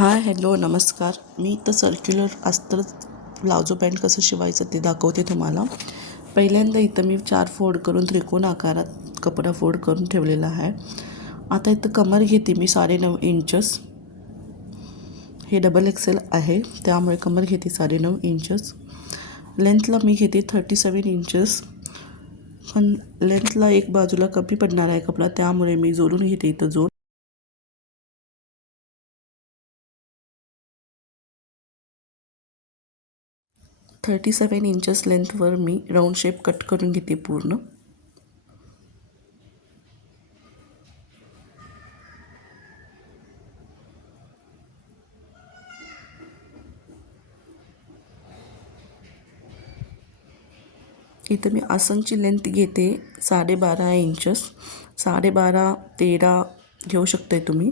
Hi hello नमस्कार. मी तर circular अस्तर प्लाझो पॅन्ट कसं शिवायचं ते दाखवते तुम्हाला. पहिल्यांदा इथं मी 4 फोल्ड करून त्रिकोण आकारात कपडा फोल्ड करून ठेवलेला आहे. आता इथं कमर घेते मी 9.5 इंचस. हे डबल एक्सेल आहे त्यामुळे कमर घेते 9.5 इंचस. लेंथला मी घेते 37 इंचस. पण लेंथला एक बाजूला कमी पडणार आहे कपडा, त्यामुळे मी जोडून घेते इथं जोड. 37 इंचस लेंथवर मी राऊंड शेप कट करून घेते पूर्ण. इथं मी आसनची लेंथ घेते 12.5 इंचस. 12.5 13 घेऊ शकताय तुम्ही.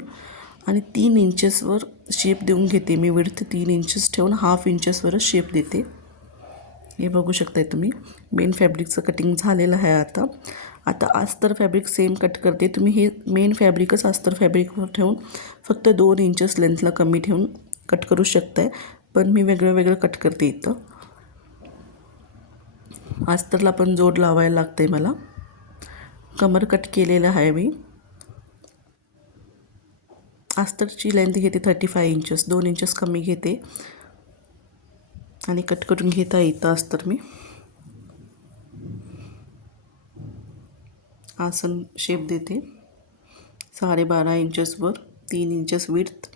आणि 3 इंचेसवर शेप देऊन घेते मी. विड्थ 3 इंचेस ठेवून हाफ इंचेसवरच शेप देते. हे बघू शकताय तुम्ही. मेन फॅब्रिकचं कटिंग झालेलं आहे. आता अस्तर फॅब्रिक सेम कट करते. तुम्ही हे मेन फॅब्रिकच अस्तर फॅब्रिकवर ठेवून फक्त 2 इंचेस लेंथला कमी ठेवून कट करू शकताय. पण मी वेगळं वेगळं कट करते इथं. अस्तरला पण जोड लावायला लागते मला. कमर कट केलेलं आहे मी. अस्तरची लेंथ घेते 35 इंचेस. 2 इंचेस कमी घेते आणि कट करून घेता येतं अस्तर मी. आसन शेप देते 12.5 इंचेसवर 3 इंचेस विड्थ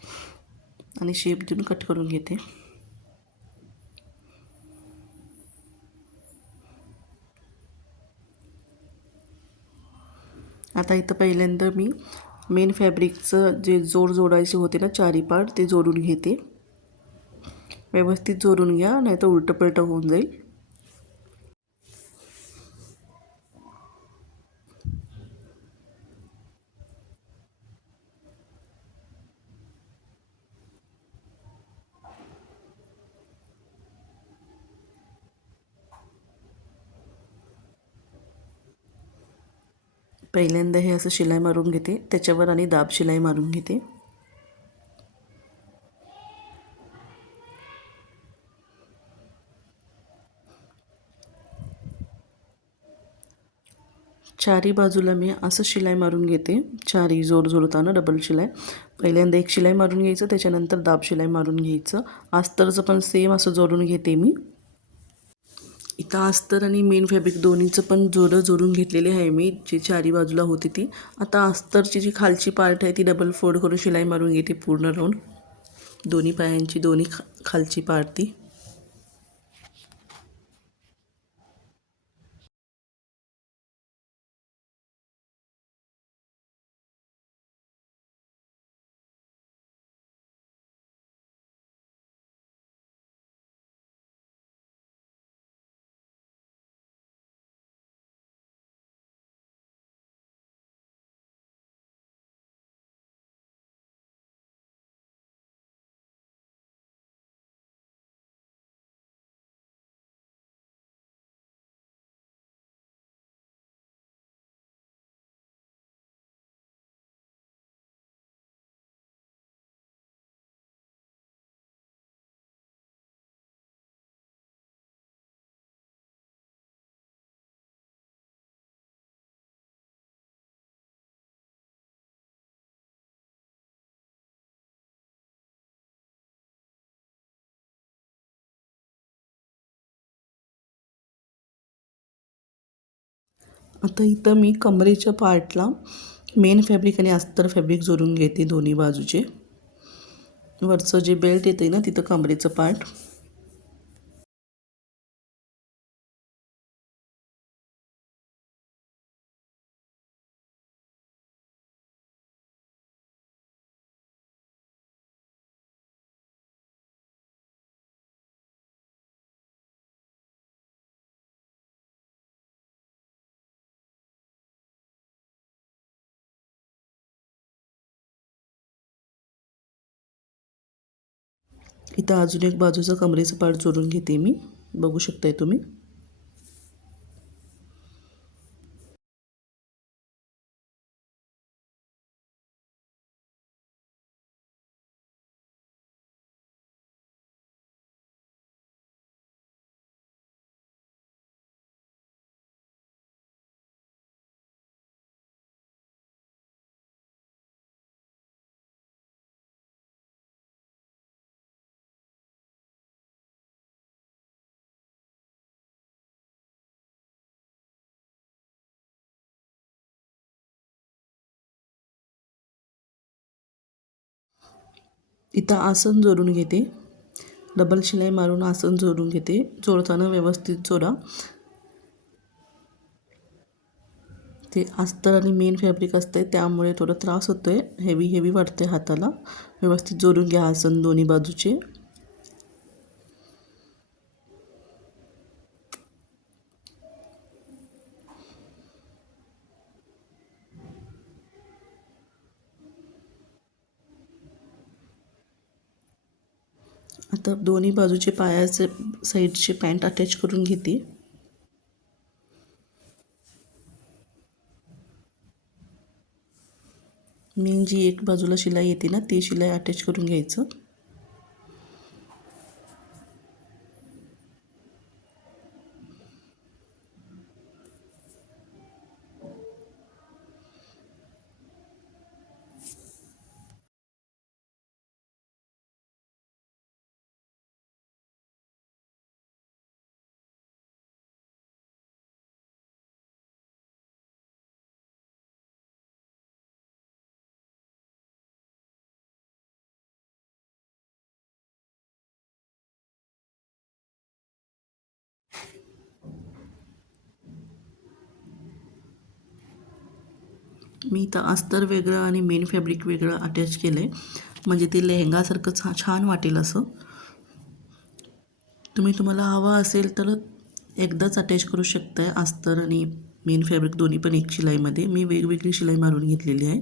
आणि शेप देऊन कट करून घेते. आता इथं पहिल्यांदा मी मेन फॅब्रिकचं जे जोडायचे होते ना 4 पार्ट, ते जोडून घेते. व्यवस्थित जोडून घ्या, नाही तर उलटं पलटं होऊन जाईल. पहिल्यांदा हे असं शिलाई मारून घेते, त्याच्यावर आणि दाब शिलाई मारून घेते. चारी बाजूला मी असं शिलाई मारून घेते. चारी जोडताना डबल शिलाई. पहिल्यांदा एक शिलाई मारून घ्यायचं, त्याच्यानंतर दाब शिलाई मारून घ्यायचं. अस्तरचं पण सेम असं जोडून घेते मी. इथं अस्तर आणि मेन फॅब्रिक दोन्हीचं पण जोडून घेतलेली आहे मी, जी चारी बाजूला होती ती. आता अस्तरची जी खालची पार्ट आहे ती डबल फोल्ड करून शिलाई मारून घेते पूर्ण राऊंड. दोन्ही पायांची खालची पार्ट ती. आता इथं मी कमरेच्या पार्टला मेन फॅब्रिक आणि अस्तर फॅब्रिक जोडून घेते दोन्ही बाजूचे. वरचं जे बेल्ट येते ना तिथं कमरेचं पार्ट. इथं अजून एक बाजूचं कमरेचं पार्ट जोडून घेते मी. बघू शकताय तुम्ही. इथं आसन जोडून घेते, डबल शिलाई मारून आसन जोडून घेते. जोडताना व्यवस्थित जोडा. ते अस्तर आणि मेन फॅब्रिक असते त्यामुळे थोडं त्रास होतो आहे, हेवी वाटते हाताला. व्यवस्थित जोडून घ्या आसन दोन्ही बाजूचे. आता दोन्ही बाजूचे पायाचे साईडचे पॅन्ट अटॅच करून घेते. मेन जी एक बाजूला शिलाई येते ना ती शिलाई अटॅच करून घ्यायचं. मी इथं अस्तर वेगळं आणि मेन फॅब्रिक वेगळं अटॅच केलं आहे, म्हणजे ते लेहंगासारखं छान वाटेल असं. तुम्हाला हवं असेल तर एकदाच अटॅच करू शकताय अस्तर आणि मेन फॅब्रिक दोन्ही पण एक शिलाईमध्ये. मी वेगवेगळी शिलाई मारून घेतलेली आहे.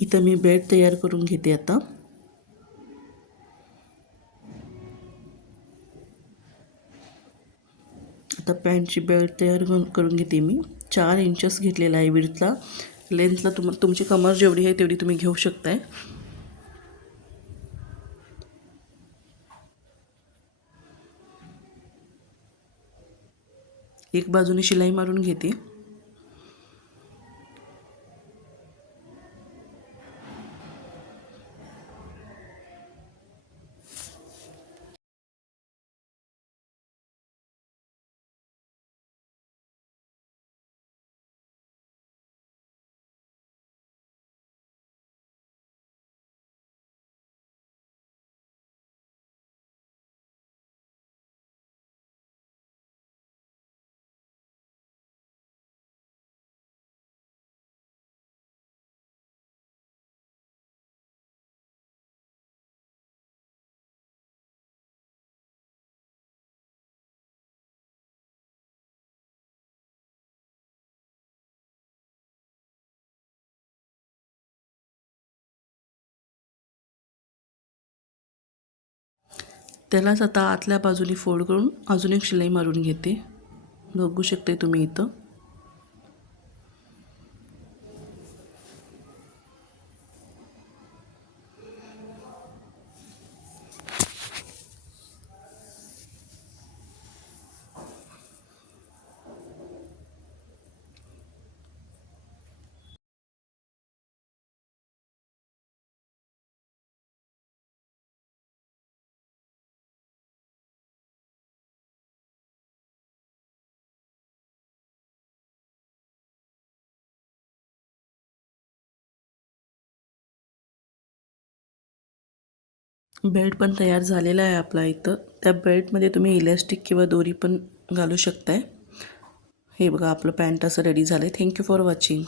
इथं मी बेल्ट तयार करून घेते आता. आता पॅन्टची बेल्ट तयार करून घेते मी. 4 इंचेस घेतलेला आहे विड्थला. लेंथला तुमची कमर जेवढी आहे तेवढी तुम्ही घेऊ शकताय. एक बाजूने शिलाई मारून घेते. त्यालाच आता आतल्या बाजूने फोल्ड करून अजून एक शिलाई मारून घेते. बघू शकते तुम्ही इथं. बेल्ट पण तयार झालेला आहे आपला इथं. त्या बेल्टमध्ये तुम्ही इलॅस्टिक किंवा दोरी पण घालू शकताय. हे बघा आपलं पॅन्ट असं रेडी झालं आहे. Thank you for watching.